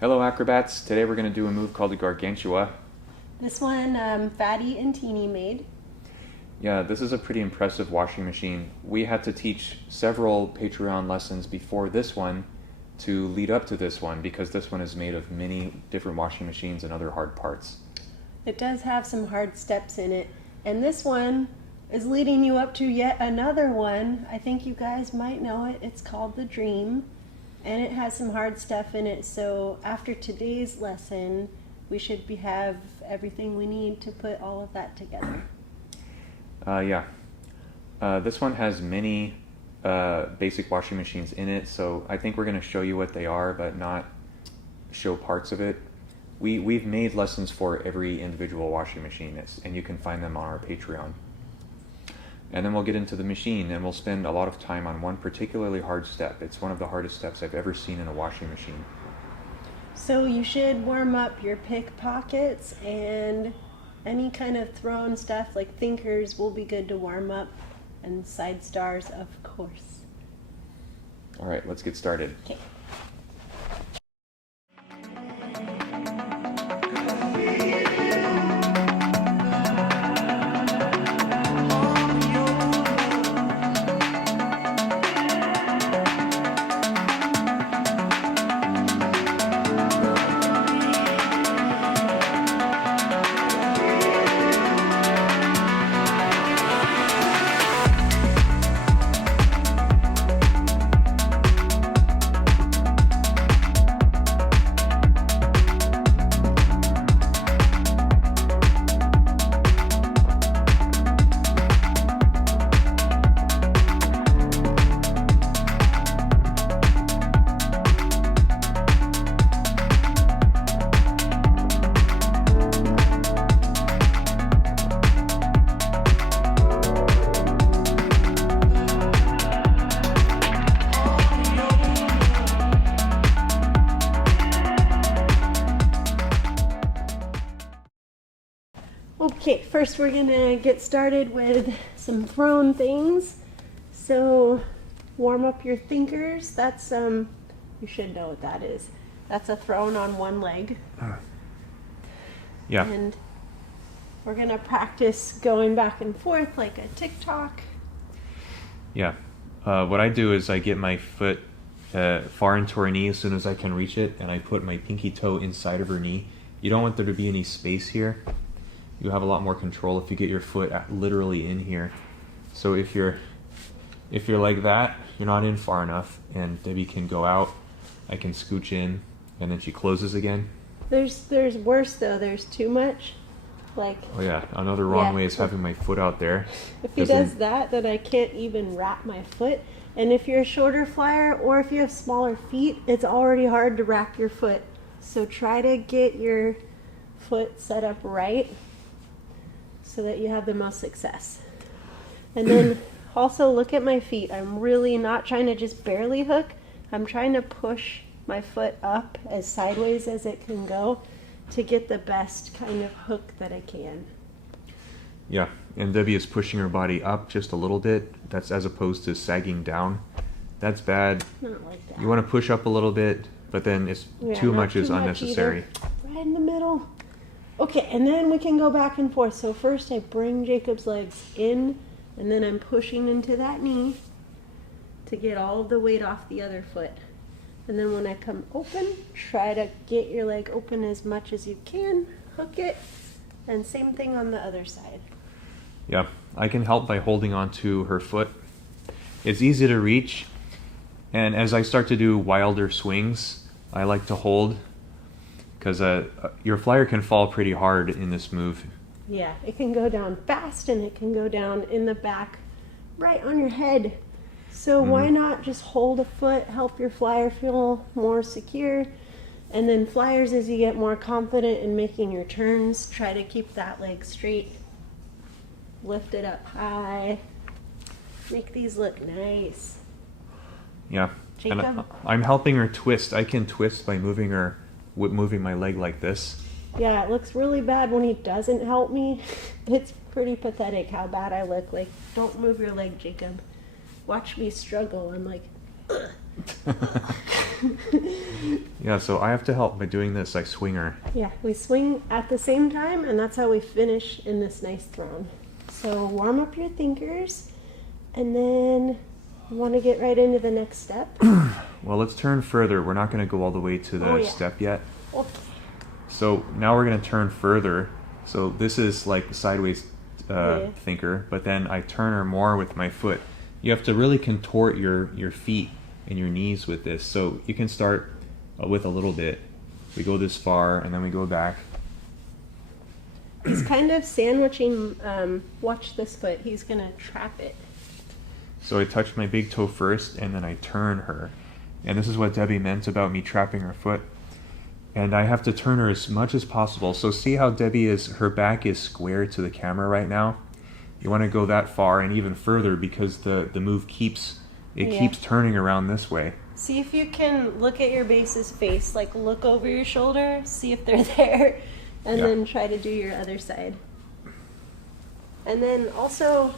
Hello acrobats, today we're going to do a move called the Gargantua. This one Fatty and Teeny made. Yeah, this is a pretty impressive washing machine. We had to teach several Patreon lessons before this one to lead up to this one because this one is made of many different washing machines and other hard parts. It does have some hard steps in it, and this one is leading you up to yet another one. I think you guys might know it. It's called the Dream. And it has some hard stuff in it, so after today's lesson, we should have everything we need to put all of that together. This one has many basic washing machines in it, so I think we're going to show you what they are, but not show parts of it. We've made lessons for every individual washing machine, and you can find them on our Patreon. And then we'll get into the machine, and we'll spend a lot of time on one particularly hard step. It's one of the hardest steps I've ever seen in a washing machine. So you should warm up your pickpockets, and any kind of thrown stuff like thinkers will be good to warm up, and side stars, of course. All right, let's get started. Okay. Okay, first we're gonna get started with some thrown things. So warm up your thinkers. That's you should know what that is. That's a thrown on one leg. Yeah. And we're gonna practice going back and forth like a tick-tock. Yeah. What I do is I get my foot far into her knee as soon as I can reach it, and I put my pinky toe inside of her knee. You don't want there to be any space here. You have a lot more control if you get your foot literally in here. So if you're like that, you're not in far enough, and Debbie can go out. I can scooch in, and then she closes again. There's worse though. There's too much. Like. Oh yeah, another wrong way is having my foot out there. If he does that, then I can't even wrap my foot. And if you're a shorter flyer or if you have smaller feet, it's already hard to wrap your foot. So try to get your foot set up right so that you have the most success. And then also look at my feet. I'm really not trying to just barely hook. I'm trying to push my foot up as sideways as it can go to get the best kind of hook that I can. Yeah, and Debbie is pushing her body up just a little bit. That's as opposed to sagging down. That's bad. Not like that. You want to push up a little bit, but then it's too much is unnecessary. Right in the middle. Okay, and then we can go back and forth. So first I bring Jacob's legs in, and then I'm pushing into that knee to get all of the weight off the other foot. And then when I come open, try to get your leg open as much as you can, hook it, and same thing on the other side. Yeah, I can help by holding on to her foot. It's easy to reach, and as I start to do wilder swings, I like to hold, because your flyer can fall pretty hard in this move Yeah, it can go down fast and it can go down in the back right on your head. So why not just hold a foot, help your flyer feel more secure, and then flyers, as you get more confident in making your turns, try to keep that leg straight, lift it up high, make these look nice. Yeah. Jacob? And I'm helping her twist. I can twist by moving my leg like this. Yeah, it looks really bad when he doesn't help me. It's pretty pathetic how bad I look. Like, don't move your leg, Jacob. Watch me struggle. I'm like, ugh. Yeah, so I have to help by doing this. I swing her. Yeah, we swing at the same time, and that's how we finish in this nice throne. So warm up your thinkers, and then you want to get right into the next step. Well, let's turn further. We're not going to go all the way to the step yet. Okay. So now we're going to turn further. So this is like sideways thinker, but then I turn her more with my foot. You have to really contort your feet and your knees with this. So you can start with a little bit. We go this far and then we go back. He's kind of sandwiching, watch this foot. He's going to trap it. So I touch my big toe first and then I turn her. And this is what Debbie meant about me trapping her foot. And I have to turn her as much as possible. So see how Debbie her back is square to the camera right now? You want to go that far and even further because the move keeps turning around this way. See if you can look at your base's face, like look over your shoulder, see if they're there, and then try to do your other side. And then also,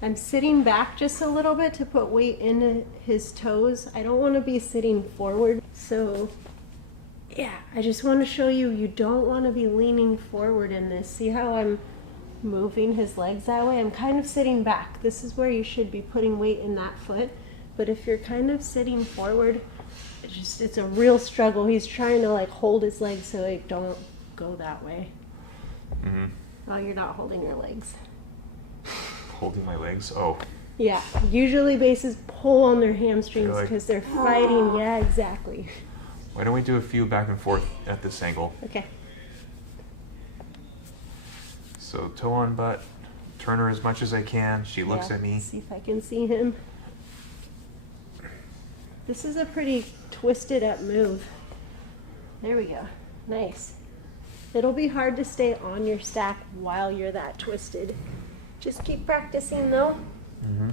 I'm sitting back just a little bit to put weight into his toes. I don't want to be sitting forward, so yeah, I just want to show you, you don't want to be leaning forward in this. See how I'm moving his legs that way? I'm kind of sitting back. This is where you should be putting weight in that foot. But if you're kind of sitting forward, it's a real struggle. He's trying to like hold his legs so they don't go that way. Mm-hmm. Oh, you're not holding your legs. Holding my legs? Oh. Yeah, usually bases pull on their hamstrings because they're fighting. Yeah, exactly. Why don't we do a few back and forth at this angle? Okay. So toe on butt, turn her as much as I can. She looks at me. See if I can see him. This is a pretty twisted up move. There we go. Nice. It'll be hard to stay on your stack while you're that twisted. Just keep practicing though. Mm-hmm.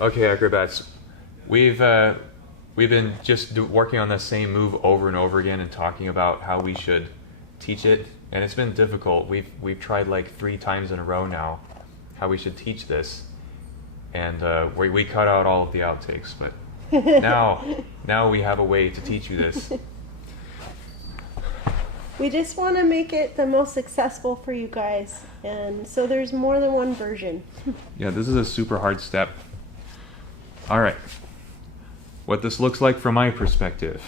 Okay, acrobats. We've been just working on the same move over and over again and talking about how we should teach it, and it's been difficult. We've tried like 3 times in a row now how we should teach this, and we cut out all of the outtakes, but now we have a way to teach you this. We just want to make it the most successful for you guys, and so there's more than one version. Yeah, this is a super hard step. All right, what this looks like from my perspective.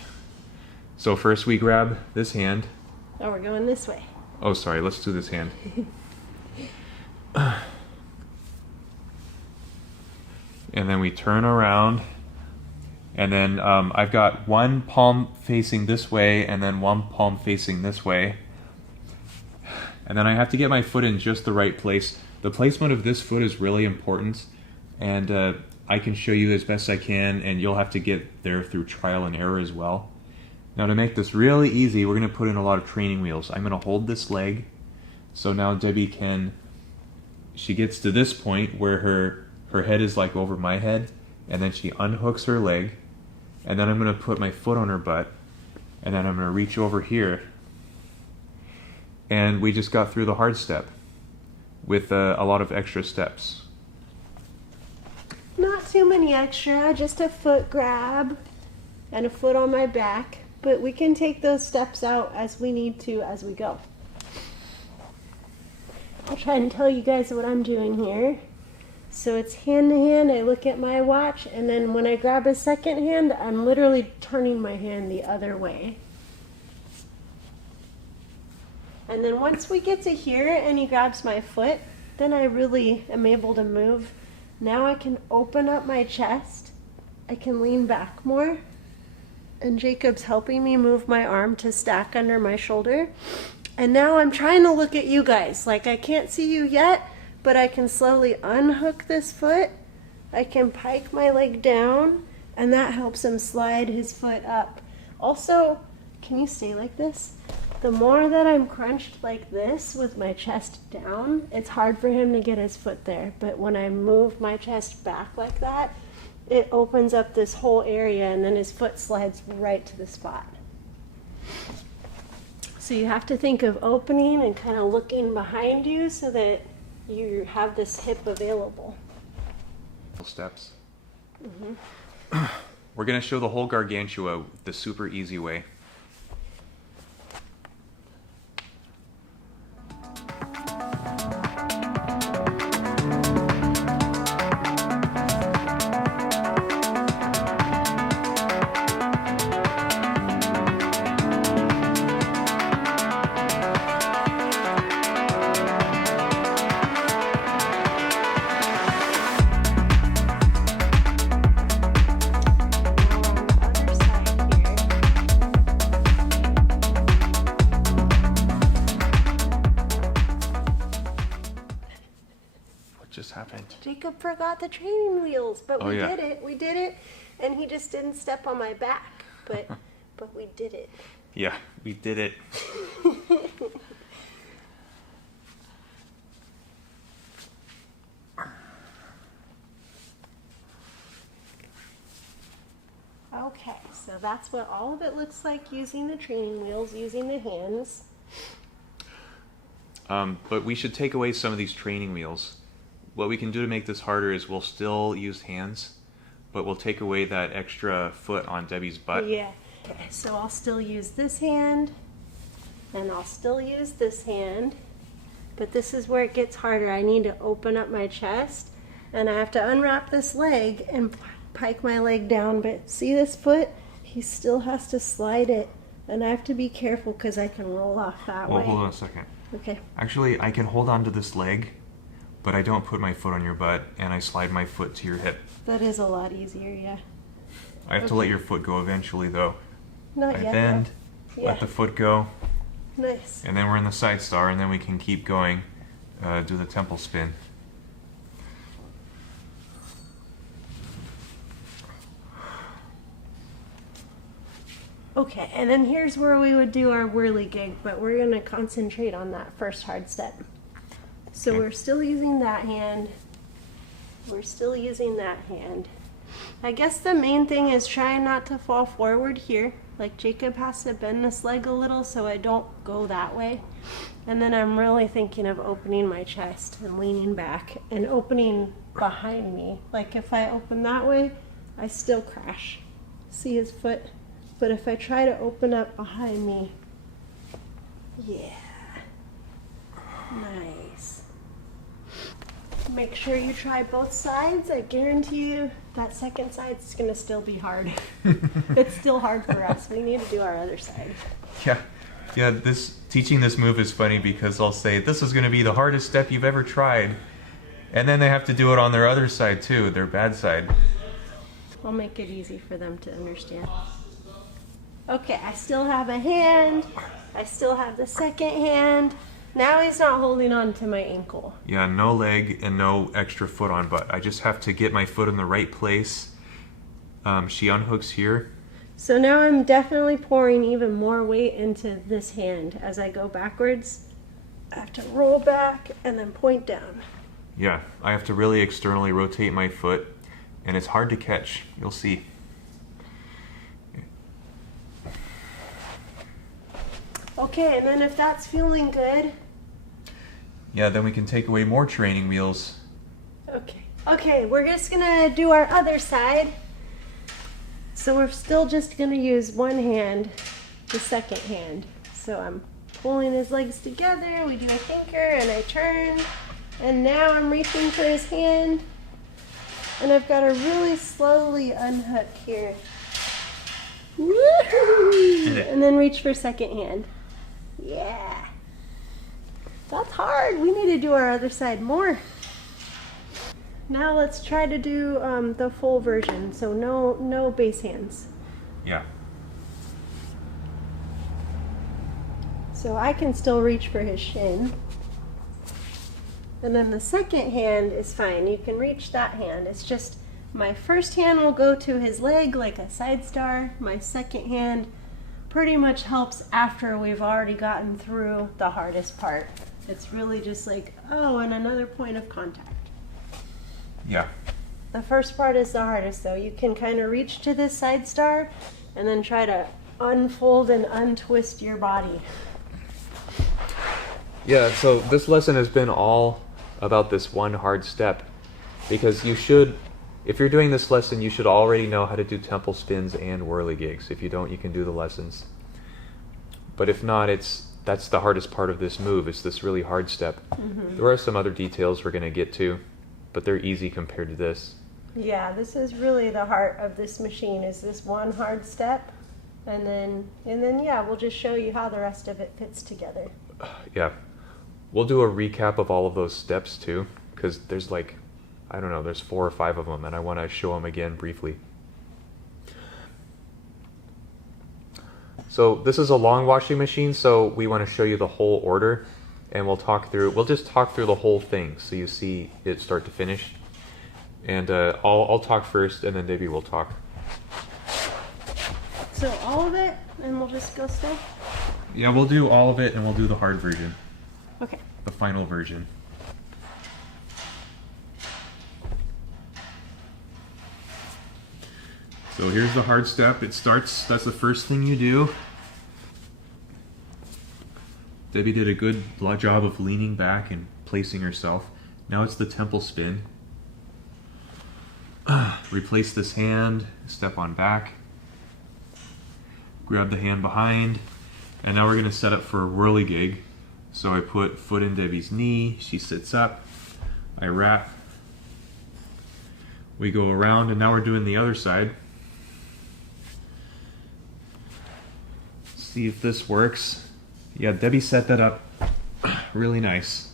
So first we grab this hand. Oh, we're going this way. Oh, sorry, let's do this hand. And then we turn around, and then I've got one palm facing this way and then one palm facing this way. And then I have to get my foot in just the right place. The placement of this foot is really important, and I can show you as best I can, and you'll have to get there through trial and error as well. Now to make this really easy, we're going to put in a lot of training wheels. I'm going to hold this leg, so now Debbie she gets to this point where her head is like over my head, and then she unhooks her leg, and then I'm going to put my foot on her butt, and then I'm going to reach over here. And we just got through the hard step with a lot of extra steps. too many extra, just a foot grab and a foot on my back, but we can take those steps out as we need to as we go. I'll try and tell you guys what I'm doing here. So it's hand to hand, I look at my watch, and then when I grab a second hand, I'm literally turning my hand the other way. And then once we get to here and he grabs my foot, then I really am able to move. Now I can open up my chest, I can lean back more, and Jacob's helping me move my arm to stack under my shoulder. And now I'm trying to look at you guys. Like, I can't see you yet, but I can slowly unhook this foot. I can pike my leg down, and that helps him slide his foot up. Also, can you stay like this? The more that I'm crunched like this with my chest down, it's hard for him to get his foot there. But when I move my chest back like that, it opens up this whole area, and then his foot slides right to the spot. So you have to think of opening and kind of looking behind you so that you have this hip available. Steps. We're going to show the whole Gargantua the super easy way. Just happened. Jacob forgot the training wheels, but Oh, we yeah. did it. We did it, and he just didn't step on my back, but we did it. Yeah, we did it. Okay, so that's what all of it looks like using the training wheels, using the hands. But we should take away some of these training wheels. What we can do to make this harder is we'll still use hands, but we'll take away that extra foot on Debbie's butt. Yeah. Okay, so I'll still use this hand, and I'll still use this hand, but this is where it gets harder. I need to open up my chest, and I have to unwrap this leg and pike my leg down, but see this foot? He still has to slide it, and I have to be careful because I can roll off that Well, way. hold on a second. Okay. Actually, I can hold on to this leg, but I don't put my foot on your butt, and I slide my foot to your hip. That is a lot easier, yeah. I have to let your foot go eventually, though. Not I yet. bend, though. let the foot go, Nice. and then we're in the side star, and then we can keep going, do the temple spin. Okay, and then here's where we would do our whirligig, but we're going to concentrate on that first hard step. So Okay. we're still using that hand. We're still using that hand. I guess the main thing is trying not to fall forward here. Like Jacob has to bend this leg a little so I don't go that way. And then I'm really thinking of opening my chest and leaning back and opening behind me. Like if I open that way, I still crash. See his foot? But if I try to open up behind me, yeah, nice. Make sure you try both sides. I guarantee you that second side's gonna still be hard. It's still hard for us. We need to do our other side. Yeah. Teaching this move is funny because I'll say, this is going to be the hardest step you've ever tried. And then they have to do it on their other side too, their bad side. We'll make it easy for them to understand. Okay, I still have a hand. I still have the second hand. Now he's not holding on to my ankle. Yeah, no leg and no extra foot on butt. I just have to get my foot in the right place. She unhooks here. So now I'm definitely pouring even more weight into this hand. As I go backwards, I have to roll back and then point down. Yeah, I have to really externally rotate my foot, and it's hard to catch. You'll see. Okay, and then if that's feeling good. Yeah, then we can take away more training wheels. Okay, Okay, we're just gonna do our other side. So we're still just gonna use one hand, the second hand. So I'm pulling his legs together, we do a thinker and I turn, and now I'm reaching for his hand, and I've got to really slowly unhook here. Woo-hoo! And then reach for second hand. Yeah. That's hard. We need to do our other side more. Now let's try to do the full version, so no base hands. Yeah. So I can still reach for his shin. And then the second hand is fine. You can reach that hand. It's just my first hand will go to his leg like a side star. My second hand pretty much helps after we've already gotten through the hardest part. It's really just like, oh, and another point of contact. Yeah. The first part is the hardest though. You can kind of reach to this side star and then try to unfold and untwist your body. Yeah, so this lesson has been all about this one hard step, because you should, if you're doing this lesson, you should already know how to do temple spins and whirligigs. If you don't, you can do the lessons. But if not, that's the hardest part of this move. It's this really hard step. Mm-hmm. There are some other details we're going to get to, but they're easy compared to this. Yeah, this is really the heart of this machine, is this one hard step. And then yeah, we'll just show you how the rest of it fits together. Yeah. We'll do a recap of all of those steps too, because there's like, I don't know, there's 4 or 5 of them, and I want to show them again briefly. So this is a long washing machine, so we want to show you the whole order, and we'll just talk through the whole thing so you see it start to finish. And I'll talk first, and then Debbie will talk. So all of it, and we'll just go slow? Yeah, we'll do all of it, and we'll do the hard version. Okay. The final version. So here's the hard step. It starts, that's the first thing you do. Debbie did a good job of leaning back and placing herself. Now it's the temple spin. Replace this hand, step on back. Grab the hand behind. And now we're going to set up for a whirligig. So I put foot in Debbie's knee, she sits up, I wrap, we go around, and now we're doing the other side. See if this works. Yeah, Debbie set that up really nice.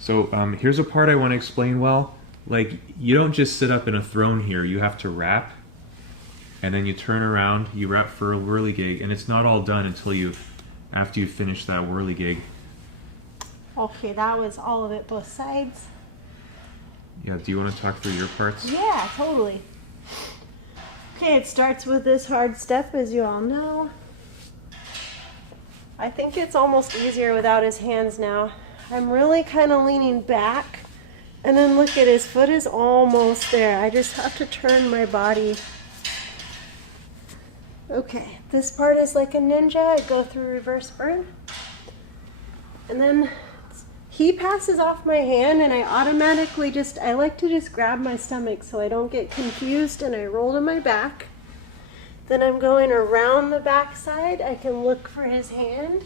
So here's a part I want to explain well. Like, you don't just sit up in a throne here, you have to wrap. And then you turn around, you wrap for a whirligig, and it's not all done until after you finish that whirligig. Okay, that was all of it, both sides. Yeah, do you want to talk through your parts? Yeah, totally. Okay, it starts with this hard step, as you all know. I think it's almost easier without his hands now. I'm really kind of leaning back, and then look at his foot is almost there. I just have to turn my body. Okay, this part is like a ninja. I go through reverse burn. And then he passes off my hand, and I automatically I like to just grab my stomach so I don't get confused, and I roll to my back. Then I'm going around the back side. I can look for his hand.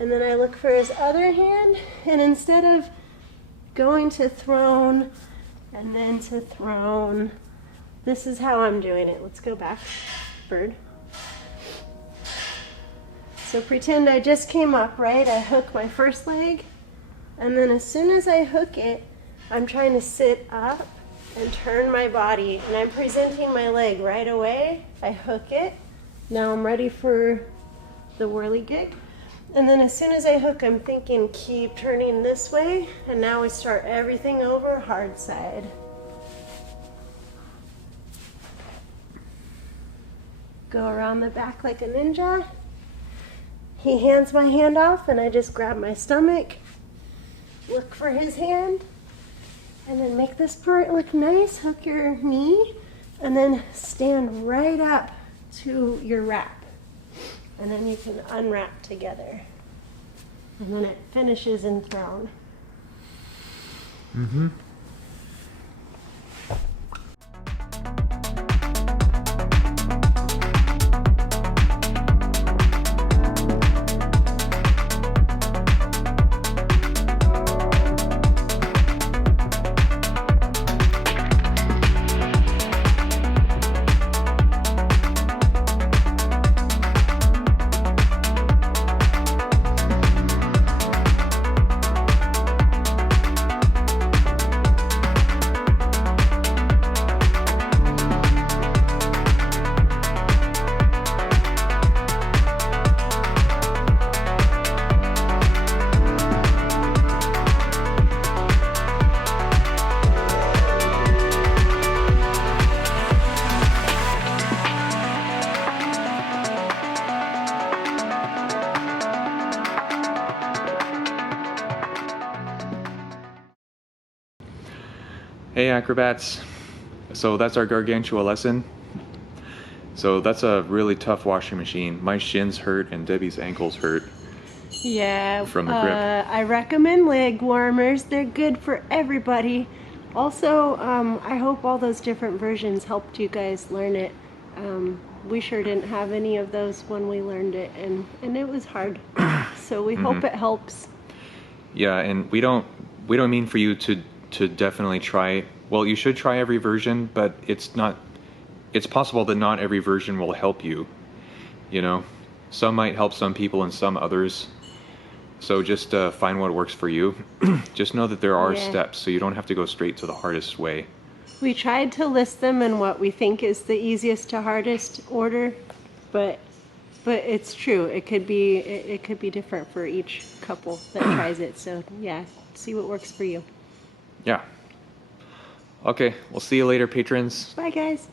And then I look for his other hand, and instead of going to throne and then to throne, this is how I'm doing it. Let's go back. Bird. So pretend I just came up, right? I hook my first leg, and then as soon as I hook it, I'm trying to sit up and turn my body, and I'm presenting my leg right away. I hook it. Now I'm ready for the whirligig. And then as soon as I hook, I'm thinking, keep turning this way, and now we start everything over, hard side. Go around the back like a ninja. He hands my hand off, and I just grab my stomach, look for his hand, and then make this part look nice. Hook your knee, and then stand right up to your wrap. and then you can unwrap together. And then it finishes enthroned. Mm-hmm. Hey acrobats, so that's our Gargantua lesson. So that's a really tough washing machine. My shins hurt and Debbie's ankles hurt. Yeah, From the grip. I recommend leg warmers. They're good for everybody. Also, I hope all those different versions helped you guys learn it. We sure didn't have any of those when we learned it, and it was hard. So we hope it helps. Yeah, and we don't mean for you to definitely try. Well, you should try every version, but it's possible that not every version will help you. You know, some might help some people and some others. So just find what works for you. Just know that there are steps, so you don't have to go straight to the hardest way. We tried to list them in what we think is the easiest to hardest order, but it's true. It could be different for each couple that tries it. So yeah, see what works for you. Yeah. Okay, we'll see you later, patrons. Bye guys.